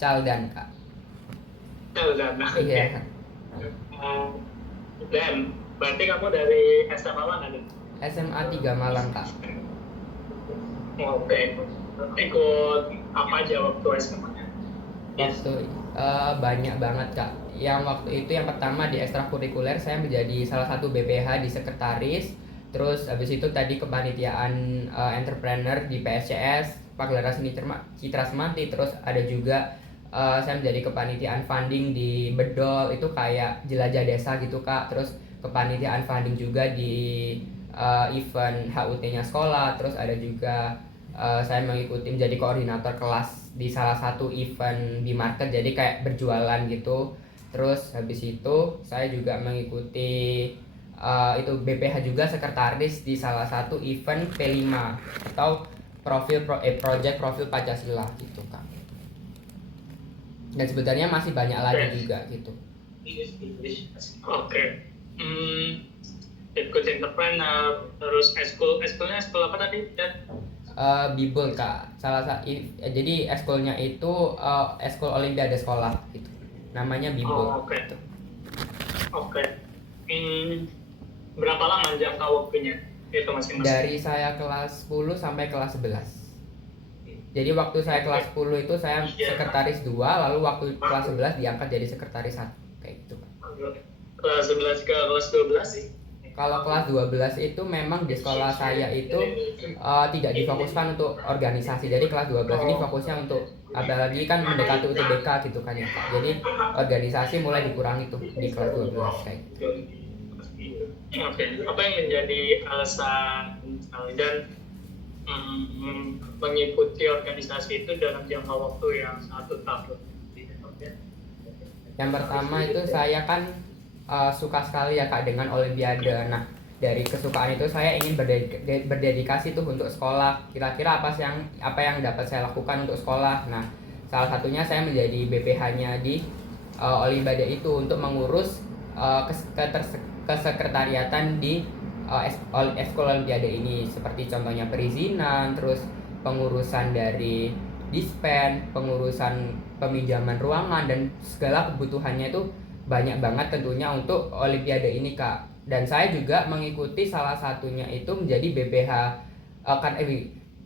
Caldan kak. Dan Iya. Eh, dan berarti kamu dari SMA mana nih? SMA 3 Malang kak. Oke. Ikut apa aja waktu SMA-nya? Yes. Waktu banyak banget kak. Yang waktu itu yang pertama di ekstrakurikuler saya menjadi salah satu BPH di sekretaris. Terus habis itu tadi kepanitiaan entrepreneur di PSCS, Pagelaran Seni Citra Semati. Terus ada juga saya menjadi kepanitiaan funding di Bedol, itu kayak jelajah desa gitu kak. Terus kepanitiaan funding juga di event HUT-nya sekolah. Terus ada juga saya mengikuti menjadi koordinator kelas di salah satu event di market, jadi kayak berjualan gitu. Terus habis itu saya juga mengikuti itu BPH juga, sekretaris di salah satu event P5 atau project profil Pancasila gitu kan. Dan sebenarnya masih banyak lagi Oke. juga gitu. Oke. Hmm, ikut entrepreneur, terus eskulnya eskul apa tadi? Dan Bibel kak, jadi eskulnya itu eskul olimpiade sekolah gitu, namanya Bibel oke. gitu. Oke. Hmm, berapa lama jangka waktunya itu masing-masing? Dari saya kelas 10 sampai kelas 11. Jadi waktu saya kelas 10 itu saya sekretaris 2, lalu waktu kelas 11 diangkat jadi sekretaris 1 kayak gitu Pak. Kelas 11 ke kelas 12 sih. Kalau kelas 12 itu memang di sekolah saya itu tidak difokuskan untuk organisasi. Jadi kelas 12 ini fokusnya untuk, apalagi kan mendekati UTBK gitu kan ya Pak. Jadi organisasi mulai dikurangi tuh di kelas 12 kayak gitu. Oke. Apa yang menjadi alasan dan mengikuti organisasi itu dalam jangka waktu yang 1 tahun? Yang pertama itu saya kan suka sekali ya kak dengan olimpiade. Nah, dari kesukaan itu saya ingin berdedikasi tuh untuk sekolah. Kira-kira apa yang dapat saya lakukan untuk sekolah. Nah, salah satunya saya menjadi BPH-nya di olimpiade itu untuk mengurus kesekretariatan di eskul olimpiade ini, seperti contohnya perizinan, terus pengurusan dari dispen, pengurusan peminjaman ruangan, dan segala kebutuhannya itu banyak banget tentunya untuk olimpiade ini kak. Dan saya juga mengikuti salah satunya itu menjadi BPH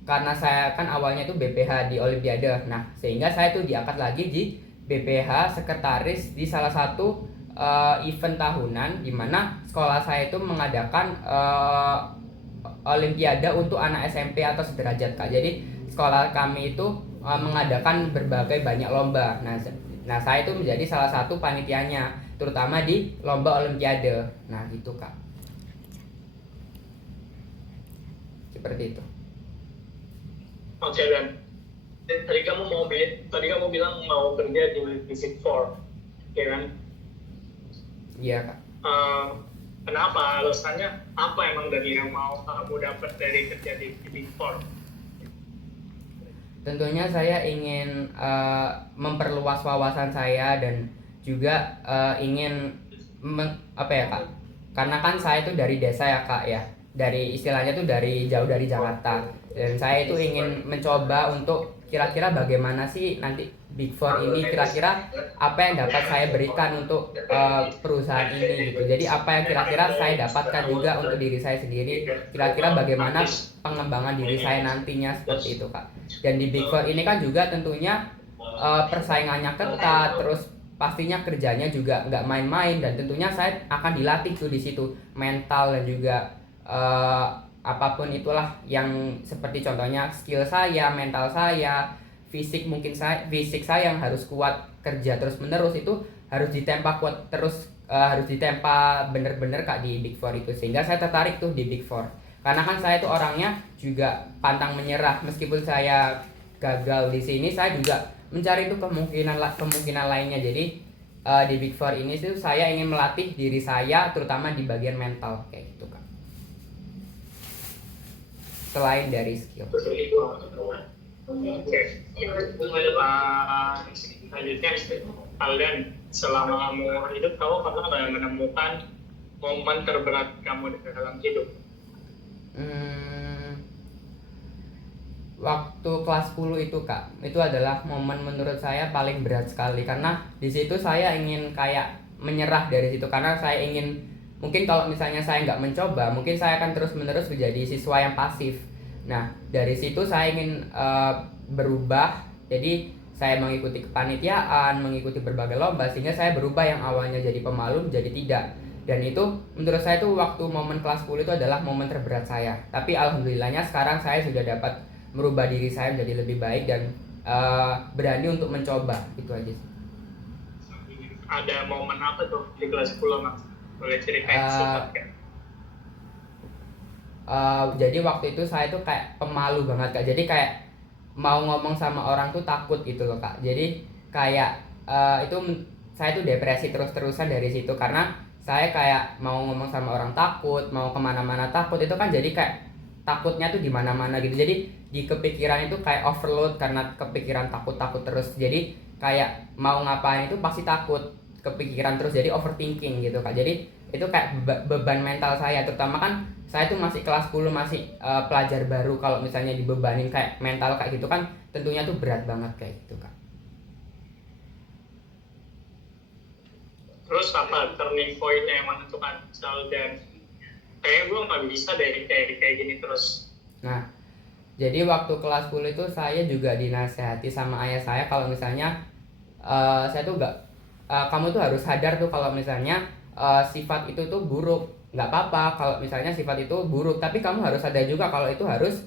karena saya kan awalnya itu BPH di olimpiade. Nah, sehingga saya tuh diangkat lagi di BPH sekretaris di salah satu event tahunan di mana sekolah saya itu mengadakan olimpiade untuk anak SMP atau sederajat kak. Jadi sekolah kami itu mengadakan berbagai banyak lomba. Nah, saya itu menjadi salah satu panitianya, terutama di lomba olimpiade. Nah, gitu kak. Seperti itu. Oke, dan tadi kamu bilang mau kerja di Visit 4, ya kan? Iya kak. Kenapa? Alasannya apa emang dari yang mau kamu dapat dari kerja di Big Four? Tentunya saya ingin memperluas wawasan saya, dan juga ingin apa ya kak, karena kan saya itu dari desa ya kak ya, dari istilahnya tuh dari jauh dari Jakarta, dan saya itu ingin mencoba untuk kira-kira bagaimana sih nanti Big Four ini, kira-kira apa yang dapat saya berikan untuk perusahaan ini gitu. Jadi apa yang kira-kira saya dapatkan juga untuk diri saya sendiri, kira-kira bagaimana pengembangan diri saya nantinya, seperti itu kak. Dan di Big Four ini kan juga tentunya persaingannya ketat, terus pastinya kerjanya juga nggak main-main, dan tentunya saya akan dilatih tuh di situ mental, dan juga apapun itulah yang seperti contohnya skill saya, mental saya, fisik saya yang harus kuat, kerja terus menerus itu harus ditempa kuat terus, harus ditempa bener-bener kak di Big Four itu, sehingga saya tertarik tuh di Big Four. Karena kan saya tuh orangnya juga pantang menyerah, meskipun saya gagal di sini saya juga mencari tuh kemungkinan lainnya. Jadi di Big Four ini tuh saya ingin melatih diri saya terutama di bagian mental kayak gitu kak, selain dari skill. Oke. Selanjutnya, Alden, selama kamu hidup, kamu pernah menemukan momen terberat kamu dalam hidup? Waktu waktu kelas 10 itu Kak, itu adalah momen menurut saya paling berat sekali karena di situ saya ingin kayak menyerah dari situ karena saya ingin mungkin kalau misalnya saya nggak mencoba mungkin saya akan terus menerus menjadi siswa yang pasif. Nah dari situ saya ingin berubah, jadi saya mengikuti kepanitiaan, mengikuti berbagai lomba sehingga saya berubah yang awalnya jadi pemalu menjadi tidak. Dan itu menurut saya itu waktu momen kelas 10 itu adalah momen terberat saya. Tapi alhamdulillahnya sekarang saya sudah dapat merubah diri saya menjadi lebih baik dan berani untuk mencoba. Itu aja sih. Ada momen apa tuh di kelas 10 Mas? Boleh ceritain singkat kan? Jadi waktu itu saya tuh kayak pemalu banget Kak. Jadi kayak mau ngomong sama orang tuh takut gitu loh Kak. Jadi kayak saya tuh depresi terus-terusan dari situ karena saya kayak mau ngomong sama orang takut, mau kemana-mana takut, itu kan jadi kayak takutnya tuh di mana-mana gitu. Jadi di kepikiran itu kayak overload karena kepikiran takut-takut terus. Jadi kayak mau ngapain itu pasti takut, kepikiran terus, jadi overthinking gitu Kak. Jadi itu kayak beban mental saya, terutama kan saya tuh masih kelas 10, masih pelajar baru. Kalau misalnya dibebanin kayak mental kayak gitu kan tentunya tuh berat banget kayak gitu Kak. Terus apa turning point yang menentukan misal dan kayak gue nggak bisa deh kayak gini terus. Nah, jadi waktu kelas 10 itu saya juga dinasehati sama ayah saya kalau misalnya saya tuh kamu tuh harus sadar tuh kalau misalnya sifat itu tuh buruk. Nggak apa-apa kalau misalnya sifat itu buruk, tapi kamu harus sadar juga kalau itu harus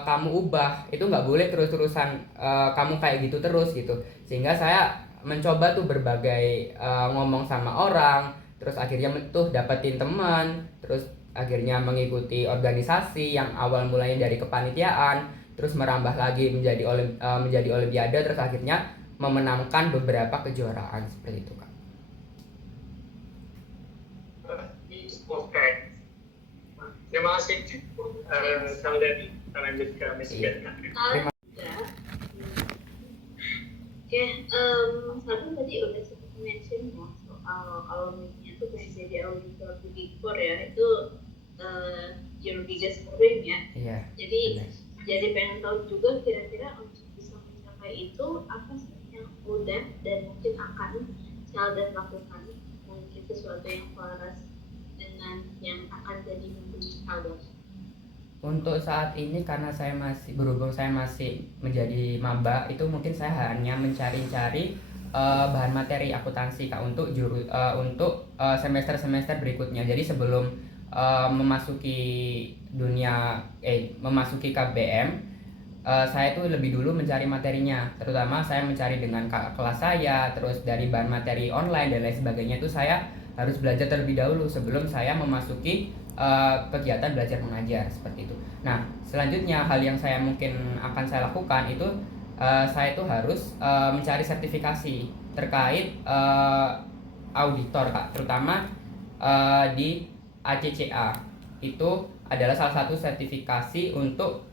kamu ubah. Itu nggak boleh terus-terusan kamu kayak gitu terus gitu. Sehingga saya mencoba tuh berbagai ngomong sama orang, terus akhirnya tuh dapetin teman, terus akhirnya mengikuti organisasi yang awal mulanya dari kepanitiaan, terus merambah lagi menjadi olimpiade, terus akhirnya memenangkan beberapa kejuaraan seperti itu Kak. Oke. Terima kasih. Kang Dani, kita lanjut ke Michigan. Terima Oke, satu tadi udah sempat mention ya soal kalau mimpinya tuh pengen jadi auditor di Big Four ya, itu your biggest dream ya. Iya. Jadi pengen tahu juga kira-kira untuk bisa mencapai itu apa sih yang udah dan mungkin akan Sheldon lakukan, mungkin sesuatu yang selaras dengan yang akan jadi mimpi Sheldon. Untuk saat ini karena berhubung saya masih menjadi maba, itu mungkin saya hanya mencari-cari bahan materi akuntansi Kak untuk semester-semester berikutnya. Jadi sebelum memasuki KBM, saya tuh lebih dulu mencari materinya, terutama saya mencari dengan kelas saya, terus dari bahan materi online dan lain sebagainya. Itu saya harus belajar terlebih dahulu sebelum saya memasuki kegiatan belajar mengajar seperti itu. Nah selanjutnya hal yang mungkin akan saya lakukan itu saya itu harus mencari sertifikasi terkait auditor Kak, terutama di ACCA. Itu adalah salah satu sertifikasi untuk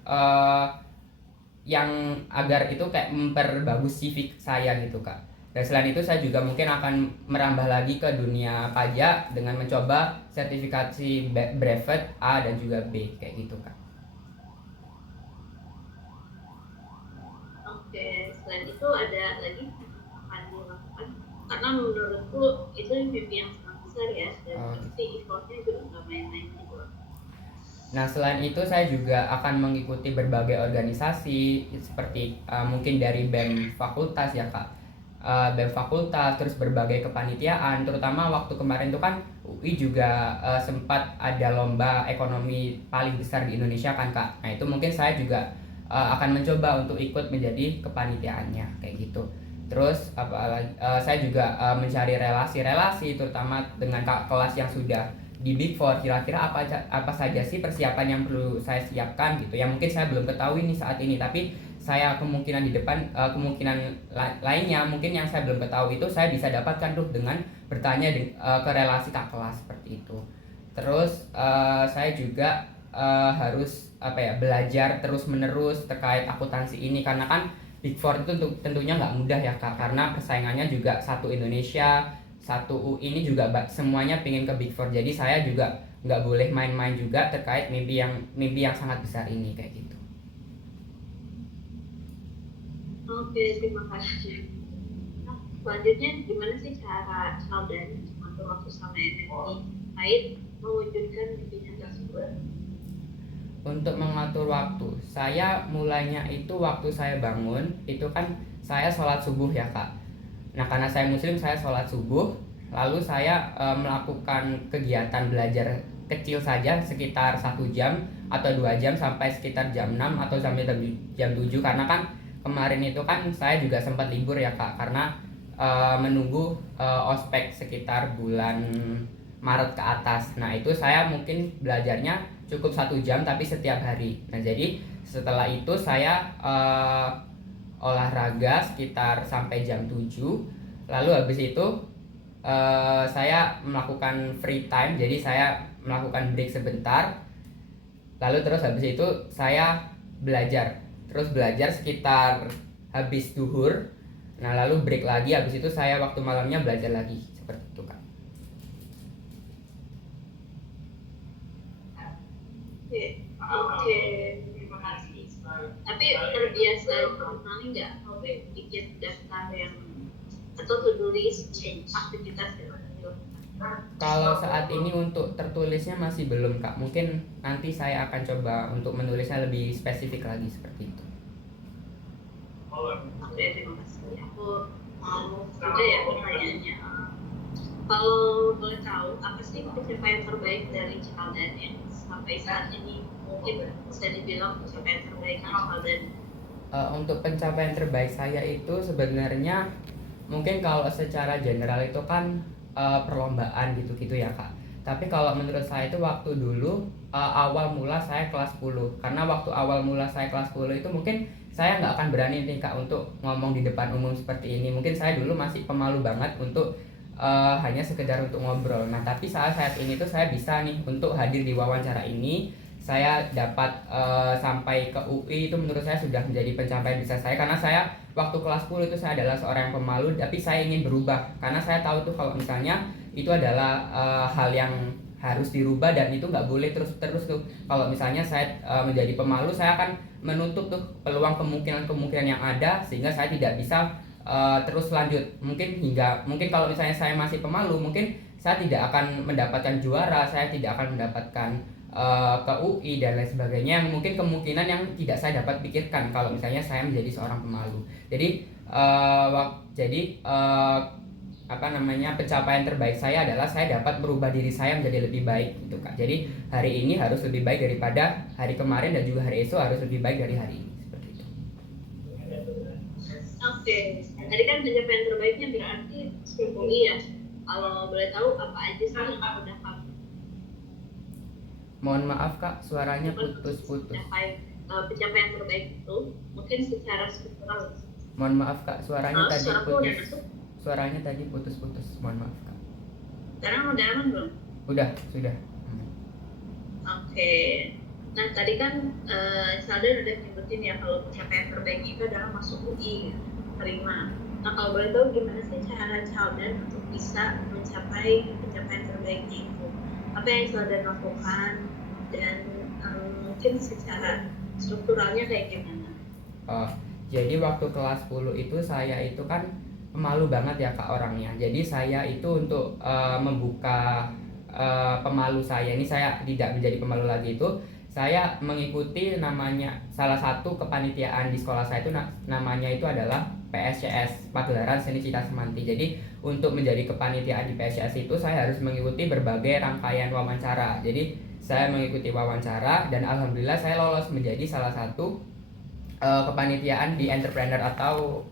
yang agar itu kayak memperbagus CV saya gitu Kak. Dan selain itu saya juga mungkin akan merambah lagi ke dunia pajak dengan mencoba sertifikasi brevet A dan juga B kayak gitu Kak. Oke, selain itu ada lagi yang akan dilakukan karena menurutku itu mimpi yang sangat besar ya, dan pasti effortnya juga nggak main-main gitu. Nah selain itu saya juga akan mengikuti berbagai organisasi seperti mungkin dari BEM fakultas ya Kak, BEM fakultas, terus berbagai kepanitiaan, terutama waktu kemarin itu kan UI juga sempat ada lomba ekonomi paling besar di Indonesia kan Kak. Nah itu mungkin saya juga akan mencoba untuk ikut menjadi kepanitiaannya kayak gitu. Terus saya juga mencari relasi-relasi terutama dengan kelas yang sudah di Big Four. Kira-kira apa saja sih persiapan yang perlu saya siapkan gitu, yang mungkin saya belum ketahui nih saat ini, tapi saya kemungkinan di depan kemungkinan lainnya mungkin yang saya belum ketahui itu saya bisa dapatkan tuh dengan bertanya ke relasi kak kelas seperti itu. Terus saya juga harus belajar terus menerus terkait akuntansi ini karena kan Big Four itu tentunya nggak mudah ya Kak, karena persaingannya juga satu Indonesia, satu UI ini juga semuanya pingin ke Big Four. Jadi saya juga nggak boleh main-main juga terkait mimpi yang sangat besar ini kayak gitu. Oke, terima kasih. Nah, selanjutnya gimana sih cara Saldan mengatur waktu sama energi terkait mewujudkan mimpinya tersebut? Untuk mengatur waktu, saya mulainya itu waktu saya bangun, itu kan saya sholat subuh ya kak. Nah karena saya muslim, saya sholat subuh, lalu saya melakukan kegiatan belajar kecil saja sekitar 1 jam atau 2 jam sampai sekitar jam 6 atau sampai jam 7, karena kan kemarin itu kan saya juga sempat libur ya kak, karena menunggu ospek sekitar bulan Maret ke atas. Nah itu saya mungkin belajarnya cukup 1 jam tapi setiap hari. Nah jadi setelah itu saya olahraga sekitar sampai jam 7. Lalu habis itu saya melakukan free time, jadi saya melakukan break sebentar. Lalu terus habis itu saya belajar. Terus belajar sekitar habis duhur. Nah lalu break lagi, habis itu saya waktu malamnya belajar lagi. Seperti itu kak. Oke, terima kasih. Tapi terbiasa personally nggak bikin daftar yang atau to-do list aktivitas yang akan dilakukan? Kalau saat ini untuk tertulisnya masih belum kak. Mungkin nanti saya akan coba untuk menulisnya lebih spesifik lagi seperti itu. Oke, terima kasih. Aku mau juga ya pertanyaannya. Kalau boleh tahu, apa sih pencapaian terbaik dari Cikaldan yang sampai saat ini mungkin bisa dibilang pencapaian terbaik Cikaldan? Untuk pencapaian terbaik saya itu sebenarnya mungkin kalau secara general itu kan perlombaan gitu-gitu ya kak. Tapi kalau menurut saya itu waktu dulu awal mula saya kelas 10. Karena waktu awal mula saya kelas 10 itu mungkin saya nggak akan berani nih kak untuk ngomong di depan umum seperti ini. Mungkin saya dulu masih pemalu banget untuk hanya sekedar untuk ngobrol. Nah tapi saat ini tuh saya bisa nih untuk hadir di wawancara ini. Saya dapat sampai ke UI, itu menurut saya sudah menjadi pencapaian bisa saya, karena saya waktu kelas 10 itu saya adalah seorang yang pemalu, tapi saya ingin berubah karena saya tahu tuh kalau misalnya itu adalah hal yang harus dirubah dan itu nggak boleh terus tuh. Kalau misalnya saya menjadi pemalu, saya akan menutup tuh peluang kemungkinan yang ada, sehingga saya tidak bisa terus lanjut. Mungkin kalau misalnya saya masih pemalu, mungkin saya tidak akan mendapatkan juara, saya tidak akan mendapatkan ke UI dan lain sebagainya, yang mungkin kemungkinan yang tidak saya dapat pikirkan kalau misalnya saya menjadi seorang pemalu. Jadi pencapaian terbaik saya adalah saya dapat merubah diri saya menjadi lebih baik gitu kak. Jadi hari ini harus lebih baik daripada hari kemarin, dan juga hari esok harus lebih baik dari hari ini, seperti itu. Oke, tadi kan pencapaian terbaiknya berarti sebelum ya. Kalau boleh tahu apa aja sih yang udah kamu? Mohon maaf kak, suaranya putus-putus. Pencapaian terbaik itu mungkin secara struktural. Mohon maaf kak, suaranya tadi suaraku udah putus. masuk? Suaranya tadi putus-putus. Mohon maaf kak. Sekarang udah aman belum? Sudah. Oke. Nah tadi kan Saldan udah nyebutin ya kalau pencapaian terbaik itu adalah masuk UI, terima. Nah kalau boleh tahu gimana sih cara Saldan untuk bisa mencapai pencapaian terbaiknya itu? Apa yang Saldan lakukan dan mungkin secara strukturalnya kayak gimana? Jadi waktu kelas 10 itu saya itu kan pemalu banget ya kak orangnya. Jadi saya itu untuk membuka pemalu saya ini, saya tidak menjadi pemalu lagi, itu saya mengikuti namanya salah satu kepanitiaan di sekolah saya itu namanya itu adalah PSCS, Pagelaran Seni Cita Semanti. Jadi untuk menjadi kepanitiaan di PSCS itu saya harus mengikuti berbagai rangkaian wawancara. Jadi saya mengikuti wawancara dan alhamdulillah saya lolos menjadi salah satu kepanitiaan di entrepreneur atau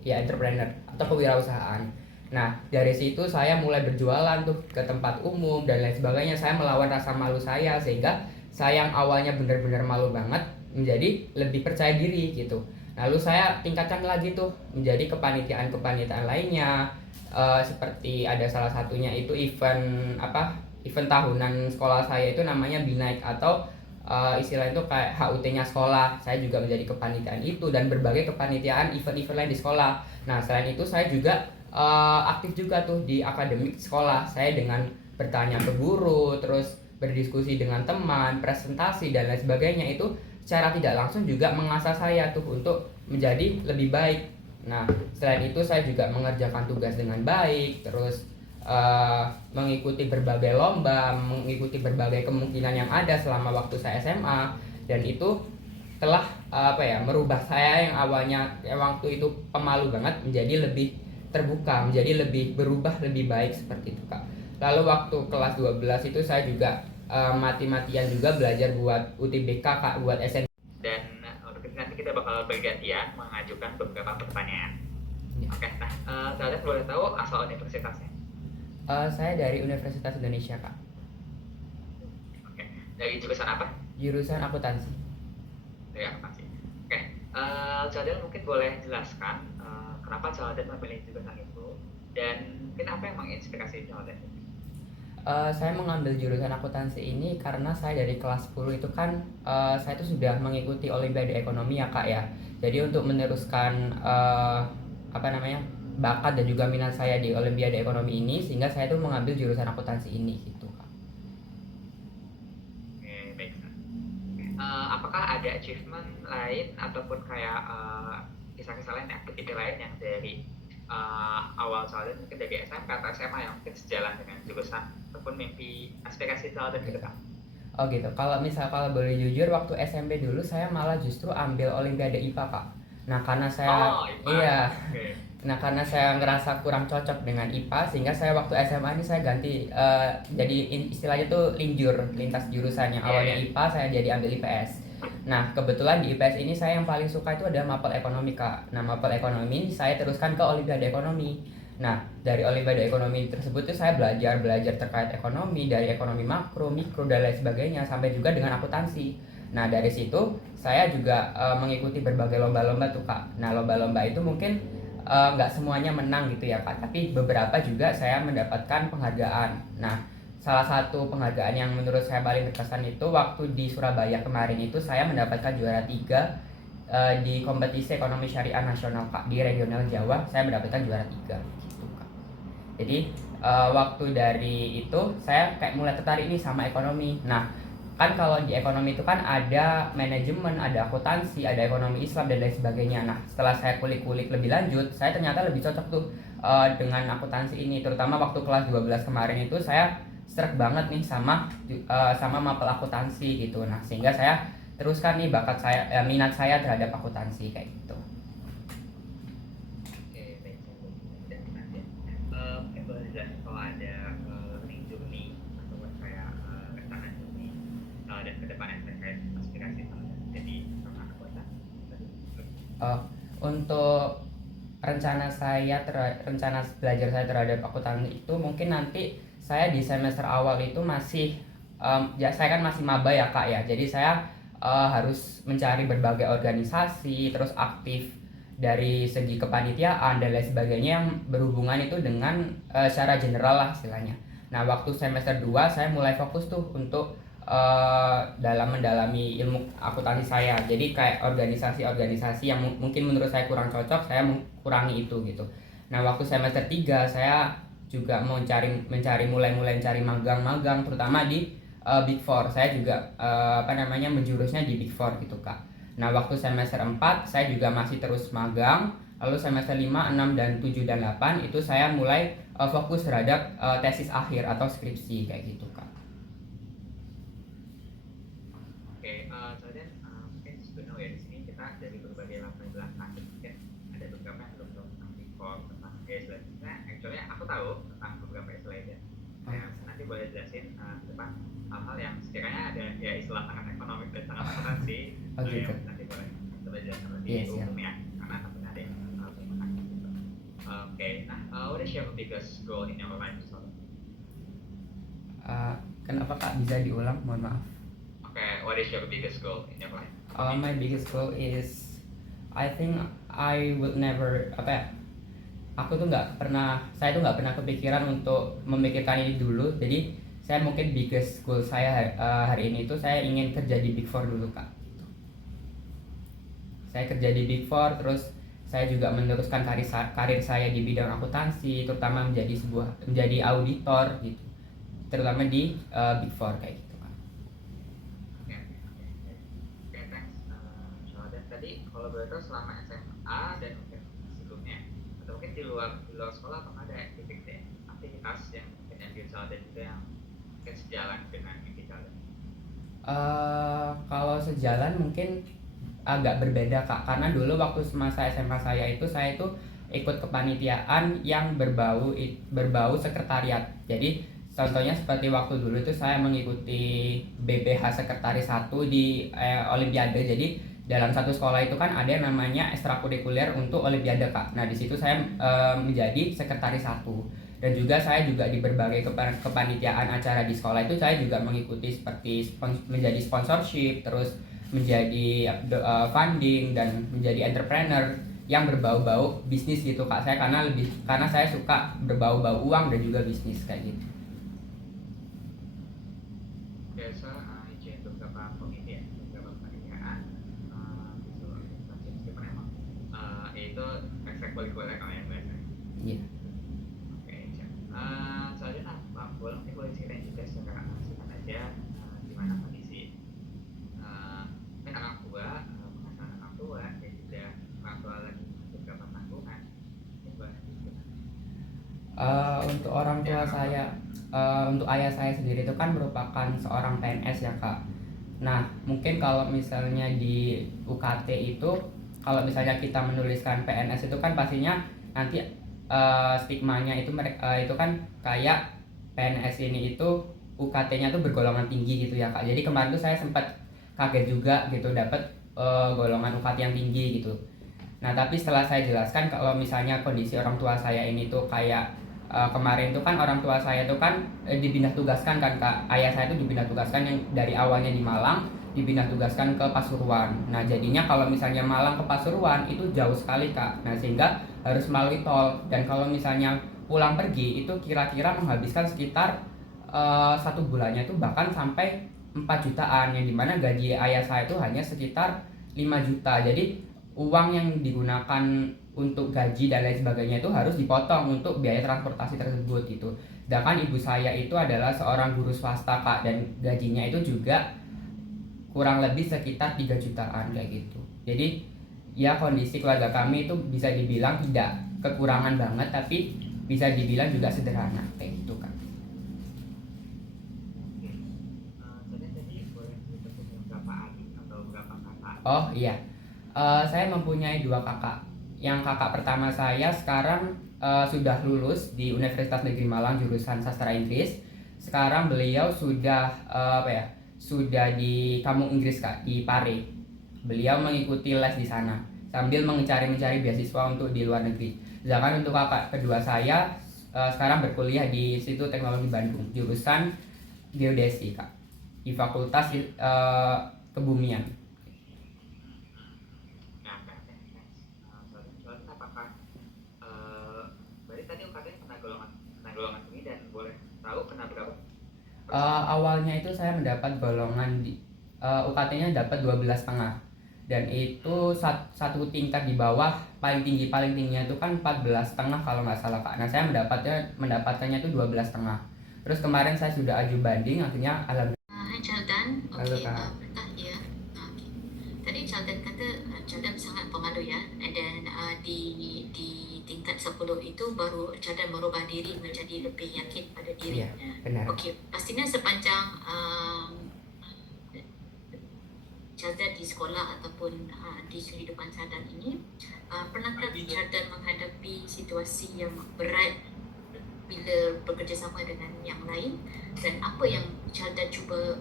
kewirausahaan. Nah dari situ saya mulai berjualan tuh ke tempat umum dan lain sebagainya. Saya melawan rasa malu saya, sehingga saya yang awalnya benar-benar malu banget menjadi lebih percaya diri gitu. Lalu saya tingkatkan lagi tuh menjadi kepanitiaan lainnya, seperti ada salah satunya itu event tahunan sekolah saya itu namanya Binaik, atau istilah itu kayak HUT-nya sekolah. Saya juga menjadi kepanitiaan itu dan berbagai kepanitiaan event-event lain di sekolah. Nah selain itu saya juga aktif juga tuh di akademik sekolah. Saya dengan bertanya ke guru, terus berdiskusi dengan teman, presentasi dan lain sebagainya, itu secara tidak langsung juga mengasah saya tuh untuk menjadi lebih baik Nah, selain itu saya juga mengerjakan tugas dengan baik, terus mengikuti berbagai lomba, mengikuti berbagai kemungkinan yang ada selama waktu saya SMA, dan itu telah merubah saya yang awalnya waktu itu pemalu banget menjadi lebih terbuka, menjadi lebih berubah lebih baik seperti itu Kak. Lalu waktu kelas 12 itu saya juga mati-matian juga belajar buat UTBK Kak, buat SN. Dan untuk itu nanti kita bakal bergantian mengajukan beberapa pertanyaan. Ya. Oke, nah kalian boleh tahu asal universitasnya? Saya dari Universitas Indonesia Kak. Oke, dari jurusan apa? Jurusan akuntansi. Dari akuntansi. Oke, Calden mungkin boleh jelaskan kenapa Calden memilih jurusan itu dan mungkin apa yang menginspirasi Calden? Saya mengambil jurusan akuntansi ini karena saya dari kelas 10 itu kan saya itu sudah mengikuti Olimpiade Ekonomi ya Kak ya. Jadi untuk meneruskan bakat dan juga minat saya di Olimpiade Ekonomi ini, sehingga saya itu mengambil jurusan akuntansi ini gitu Kak. Oke, baik. Apakah ada achievement lain ataupun kayak kisah-kisah lain, aktivitas lain yang dari awal Calden mungkin dari SMK atau SMA yang mungkin sejalan dengan jurusan ataupun mimpi aspirasi Calden ke depan? Oh gitu. Kalau boleh jujur, waktu SMP dulu saya malah justru ambil Olimpiade IPA Kak. Nah karena saya IPA. iya. Okay. Nah karena saya ngerasa kurang cocok dengan IPA, sehingga saya waktu SMA ini saya ganti jadi istilahnya tuh lintas jurusan. Yang awalnya IPA saya jadi ambil IPS. Nah kebetulan di IPS ini saya yang paling suka itu ada mapel ekonomi Kak. Nah mapel ekonomi ini saya teruskan ke Olimpiade Ekonomi. Nah dari Olimpiade Ekonomi tersebut tuh saya belajar terkait ekonomi, dari ekonomi makro, mikro dan lain sebagainya, sampai juga dengan akuntansi. Nah dari situ saya juga mengikuti berbagai lomba-lomba tuh Kak. Nah lomba-lomba itu mungkin nggak semuanya menang gitu ya Kak, tapi beberapa juga saya mendapatkan penghargaan. Nah salah satu penghargaan yang menurut saya paling berkesan itu waktu di Surabaya kemarin itu saya mendapatkan juara 3 di kompetisi ekonomi syariah nasional Kak, di regional Jawa saya mendapatkan juara 3 gitu Kak. Jadi waktu dari itu saya kayak mulai tertarik nih sama ekonomi. Nah kan kalau di ekonomi itu kan ada manajemen, ada akuntansi, ada ekonomi Islam dan lain sebagainya. Nah setelah saya kulik-kulik lebih lanjut, saya ternyata lebih cocok tuh dengan akuntansi ini. Terutama waktu kelas 12 kemarin itu saya struck banget nih sama mapel akuntansi gitu. Nah sehingga saya teruskan nih bakat saya, minat saya terhadap akuntansi kayak gitu. Oke, baik. Mungkin boleh dijelaskan kalau ada learning journey ataupun kayak rencana journey dan kedepannya terkait aspirasi jadi seorang anggota. Untuk rencana belajar saya terhadap akuntansi itu mungkin nanti saya di semester awal itu masih saya kan masih maba ya Kak ya, jadi saya harus mencari berbagai organisasi, terus aktif dari segi kepanitiaan dan lain sebagainya yang berhubungan itu dengan secara general lah istilahnya. Nah waktu semester 2 saya mulai fokus tuh untuk dalam mendalami ilmu akuntansi saya. Jadi kayak organisasi-organisasi yang mungkin menurut saya kurang cocok, saya kurangi itu gitu. Nah waktu semester 3 saya juga mau mulai mencari magang-magang, terutama di Big Four. Saya juga menjurusnya di Big Four gitu Kak. Nah waktu semester 4 saya juga masih terus magang. Lalu semester 5, 6, dan 7, dan 8 itu saya mulai fokus terhadap tesis akhir atau skripsi kayak gitu Kak. Kemudian mungkin sebenarnya di sini kita dari berbagai latar belakang, mungkin ada beberapa yang belum tahu tentang Big Four, tentang slide. Nah, actually aku tahu tentang beberapa slide ya. Nanti boleh jelasin tentang hal-hal yang sekiranya ada ya istilah sangat ekonomik dan sangat akuntansi. Gitu. Nanti boleh coba jelaskan lebih umum ya, karena takutnya ada yang belum gitu. Oke, nah what is your biggest goal in your life? Kenapa Kak, bisa diulang? Mohon maaf. Okay, what is your biggest goal in your life? My biggest goal is, I think I would never saya tuh nggak pernah kepikiran untuk memikirkan ini dulu. Jadi saya mungkin biggest goal saya hari ini itu saya ingin kerja di Big Four dulu Kak. Saya kerja di Big Four, terus saya juga meneruskan karir saya di bidang akuntansi, terutama menjadi auditor gitu, terutama di Big Four kayak gitu. Thanks. Tadi kalau boleh tahu selama SMA dan mungkin sebelum mungkin di luar sekolah apakah ada aktivitas yang mungkin yang Calden juga yang mungkin sejalan dengan mimpi Calden? Kalau sejalan mungkin agak berbeda kak, karena dulu waktu semasa SMA saya itu ikut kepanitiaan yang berbau sekretariat. Jadi contohnya seperti waktu dulu itu saya mengikuti BPH Sekretaris 1 di Olimpiade. Jadi dalam satu sekolah itu kan ada yang namanya ekstrakurikuler untuk Olimpiade kak. Nah di situ saya menjadi sekretaris 1. Dan juga saya juga di berbagai kepanitiaan acara di sekolah itu saya juga mengikuti seperti menjadi sponsorship, terus menjadi funding dan menjadi entrepreneur yang berbau-bau bisnis gitu kak. Saya karena saya suka berbau-bau uang dan juga bisnis kayak gitu. Biasa izin beberapa komite ya, beberapa panitiaan gitu meskipun emang itu ekstrakurikuler kalau yang biasanya. Iya. Oke, siap. Selanjutnya Pak, boleh ceritain juga secara singkat aja gimana kondisi mungkin orang tua, penghasilan orang tua dan juga orang tua lagi beberapa tanggungan. Untuk orang tua saya, untuk ayah saya sendiri itu kan merupakan seorang PNS ya kak. Nah mungkin kalau misalnya di UKT itu, kalau misalnya kita menuliskan PNS itu kan pastinya nanti stigmanya itu itu kan kayak PNS ini itu UKT-nya tuh bergolongan tinggi gitu ya kak. Jadi kemarin tuh saya sempat kaget juga gitu dapat golongan UKT yang tinggi gitu. Nah tapi setelah saya jelaskan kalau misalnya kondisi orang tua saya ini tuh kayak kemarin tuh kan orang tua saya tuh kan dipindah tugaskan kan kak. Ayah saya tuh dipindah tugaskan yang dari awalnya di Malang dipindah tugaskan ke Pasuruan. Nah jadinya kalau misalnya Malang ke Pasuruan itu jauh sekali kak. Nah sehingga harus melalui tol, dan kalau misalnya pulang pergi itu kira-kira menghabiskan sekitar 1 bulannya itu bahkan sampai 4 jutaan, yang dimana gaji ayah saya itu hanya sekitar 5 juta. Jadi uang yang digunakan untuk gaji dan lain sebagainya itu harus dipotong untuk biaya transportasi tersebut gitu. Sedangkan ibu saya itu adalah seorang guru swasta kak, dan gajinya itu juga kurang lebih sekitar 3 jutaan kayak gitu. Jadi ya kondisi keluarga kami itu bisa dibilang tidak kekurangan banget, tapi bisa dibilang juga sederhana kayak gitu kan. Tadi boleh cerita berapa adik atau berapa kakak? Oh iya, saya mempunyai 2 kakak. Yang kakak pertama saya sekarang sudah lulus di Universitas Negeri Malang jurusan Sastra Inggris. Sekarang beliau sudah sudah di kampung Inggris kak, di Pare. Beliau mengikuti les di sana sambil mencari beasiswa untuk di luar negeri. Sedangkan untuk kakak kedua saya sekarang berkuliah di Institut Teknologi Bandung jurusan geodesi kak, di Fakultas Kebumian. Soalnya apakah berarti tadi UKT kena golongan tinggi, dan boleh tahu kena berapa? Awalnya itu saya mendapat golongan di UKT-nya dapat 12,5, dan itu satu tingkat di bawah paling tingginya itu kan 14,5 kalau nggak salah kak. Nah saya mendapatkannya itu 12,5. Terus kemarin saya sudah aju banding, akhirnya alhamdulillah. Hai Calden, Halo, okey, Kak. ya. Okay. Tadi Calden kata Calden sangat pemalu ya, and then di tingkat 10 itu baru Calden merubah diri menjadi lebih yakin pada diri. Iya, benar. Okey, pastinya sepanjang Calden di sekolah ataupun di kehidupan Calden ini, pernahkah Calden menghadapi situasi yang berat bila bekerjasama dengan yang lain, dan apa yang Calden cuba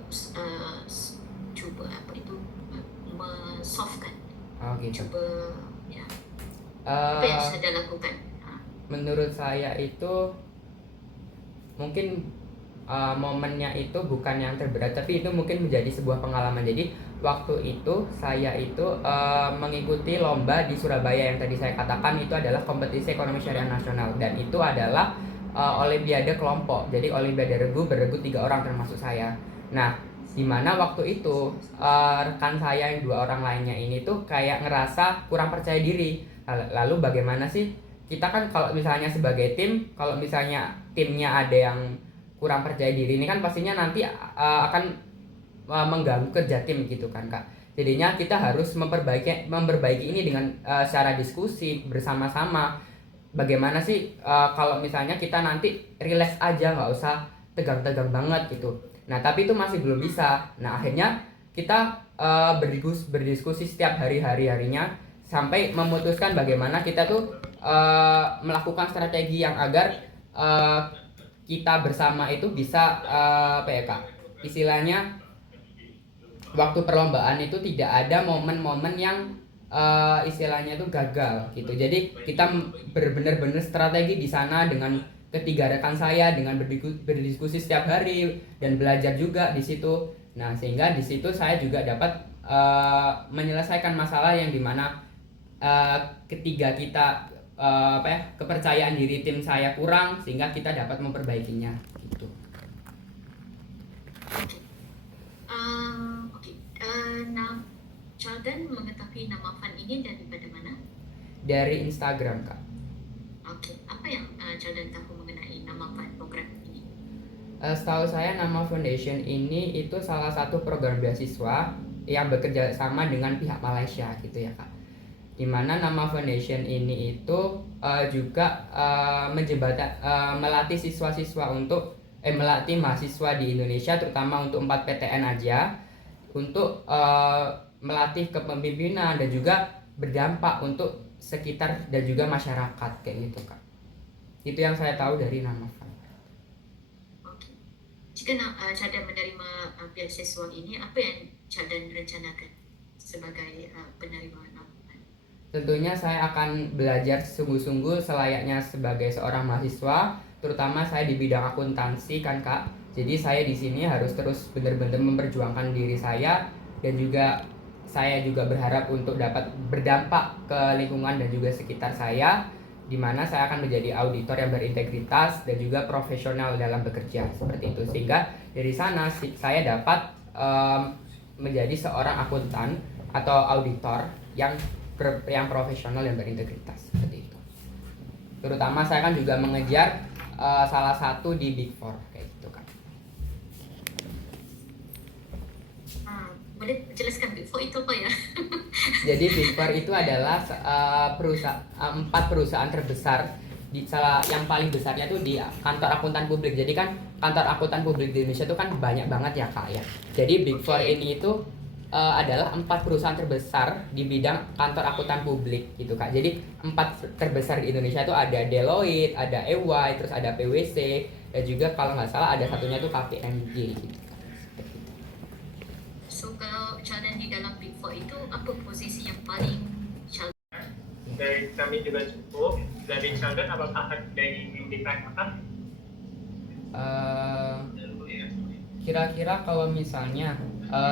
solvekan, Oh gitu. cuba ya, apa yang Eh, Calden lakukan? Menurut saya itu mungkin momennya itu bukan yang terberat, tapi itu mungkin menjadi sebuah pengalaman. Jadi waktu itu saya itu mengikuti lomba di Surabaya yang tadi saya katakan itu adalah kompetisi ekonomi syariah nasional, dan itu adalah olimpiade kelompok. Jadi olimpiade regu 3 orang termasuk saya. Nah dimana waktu itu rekan saya yang 2 orang lainnya ini tuh kayak ngerasa kurang percaya diri. Lalu bagaimana sih kita kan kalau misalnya sebagai tim, kalau misalnya timnya ada yang kurang percaya diri ini kan pastinya nanti akan mengganggu kerja tim gitu kan kak. Jadinya kita harus memperbaiki ini dengan secara diskusi bersama-sama. bagaimana sih kalau misalnya kita nanti relax aja, nggak usah tegang-tegang banget gitu. Nah tapi itu masih belum bisa. Nah akhirnya kita berdiskusi setiap hari-harinya sampai memutuskan bagaimana kita tuh melakukan strategi yang agar eh, kita bersama itu bisa apa ya kak, istilahnya waktu perlombaan itu tidak ada momen-momen yang istilahnya itu gagal gitu. Jadi kita benar-benar strategi di sana dengan ketiga rekan saya, dengan berdiskusi setiap hari dan belajar juga di situ. Nah sehingga di situ saya juga dapat menyelesaikan masalah yang dimana ketiga kita apa ya, kepercayaan diri tim saya kurang sehingga kita dapat memperbaikinya gitu. Oke. Nah, Jordan mengetahui nama fund ini daripada mana? Dari Instagram kak. Oke. Apa yang Jordan tahu mengenai nama fund program ini? Setahu saya nama foundation ini itu salah satu program beasiswa yang bekerja sama dengan pihak Malaysia gitu ya kak. Dimana nama foundation ini itu juga melatih siswa-siswa untuk melatih mahasiswa di Indonesia terutama untuk 4 PTN aja untuk melatih kepemimpinan dan juga berdampak untuk sekitar dan juga masyarakat kayak gitu kak. Itu yang saya tahu dari nama fund. Oke. Jika Jordan menerima beasiswa ini, apa yang Jordan rencanakan sebagai penerima nama fund? Tentunya saya akan belajar sungguh-sungguh selayaknya sebagai seorang mahasiswa, terutama saya di bidang akuntansi kan kak. Jadi saya di sini harus terus benar-benar memperjuangkan diri saya dan juga saya juga berharap untuk dapat berdampak ke lingkungan dan juga sekitar saya, di mana saya akan menjadi auditor yang berintegritas dan juga profesional dalam bekerja seperti itu. Sehingga dari sana saya dapat menjadi seorang akuntan atau auditor yang profesional dan berintegritas seperti itu. Terutama saya kan juga mengejar salah satu di Big Four kayak gitu kan. Boleh jelaskan Big Four itu apa ya? Jadi Big Four itu adalah perusahaan 4 perusahaan terbesar di salah yang paling besarnya tuh di kantor akuntan publik. Jadi kan kantor akuntan publik di Indonesia itu kan banyak banget ya kak ya. Jadi Big Four ini itu adalah 4 perusahaan terbesar di bidang kantor akuntan publik gitu kak. Jadi 4 terbesar di Indonesia itu ada Deloitte, ada EY, terus ada PwC, dan juga kalau nggak salah ada satunya tuh KPMG gitu. So kalau Jordan di dalam Big Four itu apa posisi yang paling Jordan? Dari kami juga cukup. Dari Sheldon apakah ada yang ingin ditanyakan? Kira-kira kalau misalnya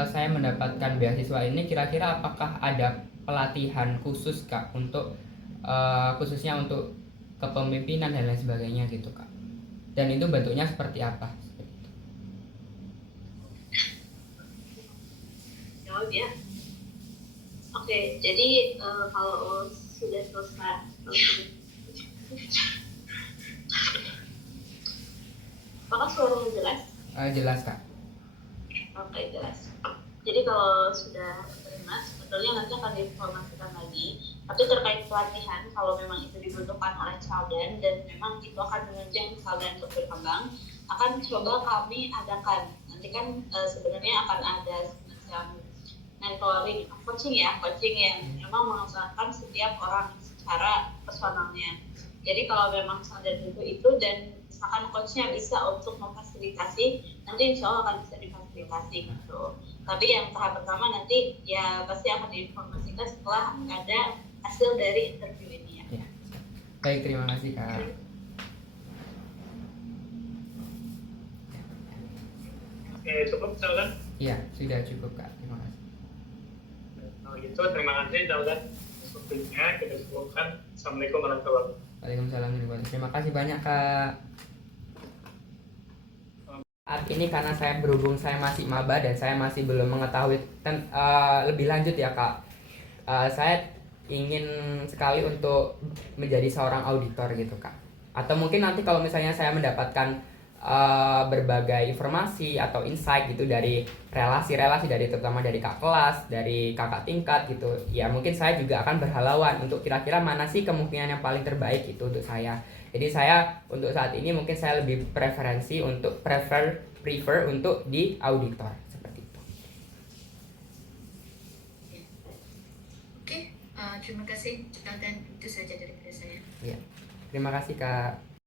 saya mendapatkan beasiswa ini, kira-kira apakah ada pelatihan khusus kak untuk khususnya untuk kepemimpinan dan lain sebagainya gitu kak? Dan itu bentuknya seperti apa? Jawab ya. Oke, jadi kalau sudah selesai, apakah suaranya jelas? Jelas kak. Oke, jelas. Jadi kalau sudah terima, sebetulnya nanti akan diinformasikan lagi. Tapi terkait pelatihan, kalau memang itu dibutuhkan oleh Sheldon dan memang itu akan menunjang Sheldon untuk berkembang, akan coba kami adakan. Nanti kan sebenarnya akan ada semacam mentoring, coaching yang memang mengusahakan setiap orang secara personalnya. Jadi kalau memang Sheldon butuh itu dan misalkan coachnya bisa untuk memfasilitasi, nanti insya Allah akan bisa difasilitasi gitu. Tapi yang tahap pertama nanti ya pasti akan diinformasikan setelah ada hasil dari interview ini ya. Baik, terima kasih kak. Oke, cukup Sheldon? Iya, sudah cukup kak, terima kasih. Kalau gitu terima kasih Sheldon. Waktunya kita cukupkan. Assalamualaikum warahmatullahi wabarakatuh. Waalaikumsalam warahmatullahi wabarakatuh. Terima kasih banyak kak. Saat ini karena saya berhubung saya masih maba dan saya masih belum mengetahui lebih lanjut ya kak, saya ingin sekali untuk menjadi seorang auditor gitu kak. Atau mungkin nanti kalau misalnya saya mendapatkan berbagai informasi atau insight gitu dari relasi-relasi, dari terutama dari kakak kelas, dari kakak tingkat gitu. Ya mungkin saya juga akan berhalauan untuk kira-kira mana sih kemungkinan yang paling terbaik itu untuk saya. Jadi saya untuk saat ini mungkin saya lebih prefer untuk di auditor seperti itu. Oke, terima kasih dan itu saja dari saya. Ya. Terima kasih Kak.